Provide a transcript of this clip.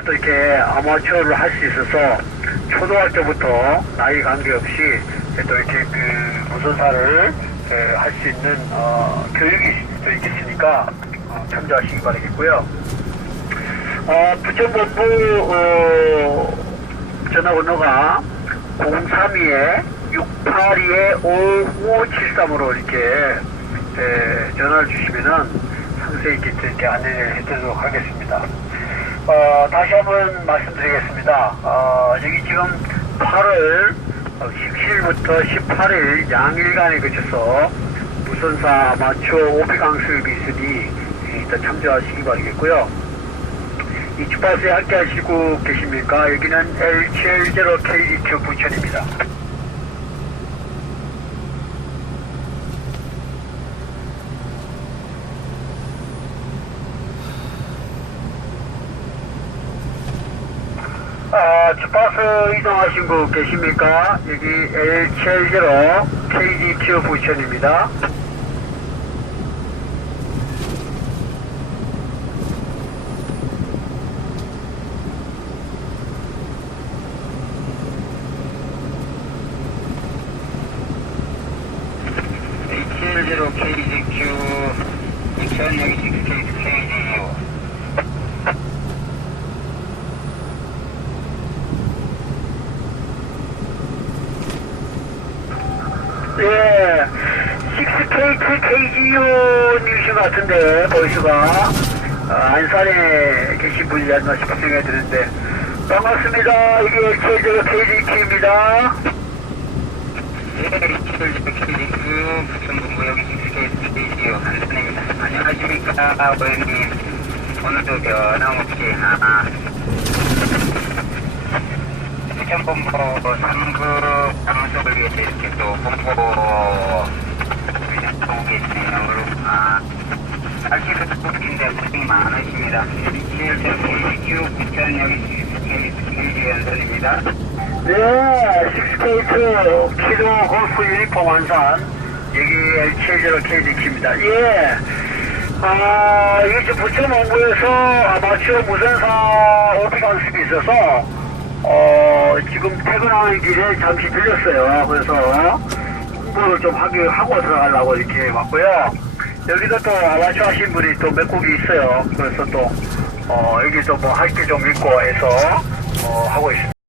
또 이렇게 아마추어를 할 수 있어서 초등학교부터 나이 관계없이 또 이렇게 그 무선사를 할 수 있는 어, 교육이 또 있겠으니까 어, 참조하시기 바라겠고요. 어, 부천본부 어, 전화번호가 032에 682에 5573으로 이렇게 에, 전화를 주시면은 상세히 이렇게 안내를 해드리도록 하겠습니다. 어, 다시 한번 말씀드리겠습니다. 어, 여기 지금 8월 17일부터 18일 양일간에 거쳐서 무선사 수업이 있으니 일단 참조하시기 바라겠고요. 이 주파수에 함께 하시고 계십니까? 여기는 L70KDQ 부천입니다. 아, 주파수 이동하신 분 계십니까? 여기 L70KDQ 부천입니다. H10 KDQ 2006 KDU 예, 6KTKGU님이신 것 같은데, 보이스가. 어, 안산에 계신 분이지 않나 싶은 생각이 드는데. 반갑습니다. 이게 KJ KDQ입니다. H10 KDQ 부천본부 여기 6 KDU 한산입니다. 안녕하십니까, 고객님. 오늘도 변함없이, 아, 부천본부 3급 방송을 위해서 이렇게 또 본부 하고 계시네요. 아, 날씨가 덥긴데 고생이 많으십니다. KDQ 부천 여기 6 KDU 연선입니다. 네, 6K2 키로 골프 유니폼 완산. 여기 L70KDQ입니다. 예. 무선사 오피 강습이 있어서, 어, 지금 퇴근하는 길에 잠시 들렸어요. 그래서 홍보를 좀 하기, 하고 들어가려고 이렇게 왔고요. 여기도 또 아마추어 하신 분이 또 몇 곡이 있어요. 그래서 또, 어, 여기도 뭐할 게 좀 있고 해서, 어, 하고 있습니다.